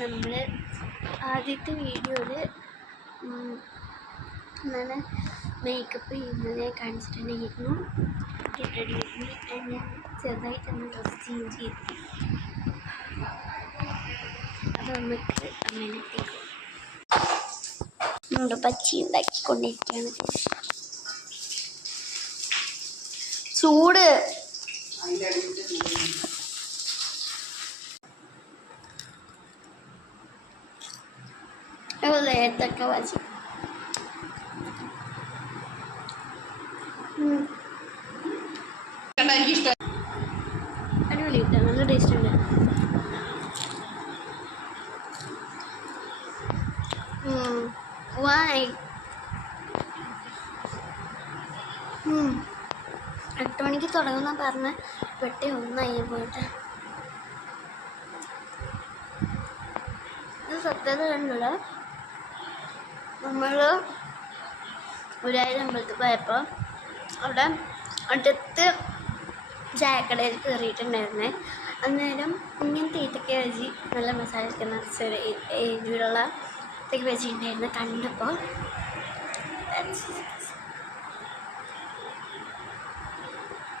നമ്മൾ ആദ്യത്തെ വീഡിയോയിൽ എന്താണ് മേക്കപ്പ് ചെയ്യുന്നത് കാണിച്ചിട്ടുണ്ടായിരുന്നു. റെഡി ഞാൻ ചെറുതായിട്ടൊന്ന് ഡ്രസ്സ് ചേഞ്ച് ചെയ്തു. അത് നമുക്ക് അങ്ങനത്തേക്ക് നമ്മുടെ പച്ചി ഉണ്ടാക്കിക്കൊണ്ടിരിക്കുകയാണ്. ചൂട് ഏത്തൊക്കെ വച്ച് അടിപൊളി കിട്ടാം. നല്ല ടേസ്റ്റ് ഉണ്ട്. വായ് 8 മണിക്ക് തുടങ്ങുന്ന പറഞ്ഞ് പെട്ടേ 1 പോയിട്ട് ഇത് സത്യത കണ്ടില്ല. നമ്മൾ ഗുരുവായൂർ അമ്പലത്തിൽ പോയപ്പോൾ അവിടെ അടുത്ത് ചായക്കടയിൽ കയറിയിട്ടുണ്ടായിരുന്നേ. അന്നേരം ഇങ്ങനത്തെ ഈത്തക്ക വെജി നല്ല മസാലയൊക്കെ നിറച്ചൊരു എരിവിലുള്ള ഈത്തക്ക വെജി ഉണ്ടായിരുന്നു. കണ്ടപ്പോൾ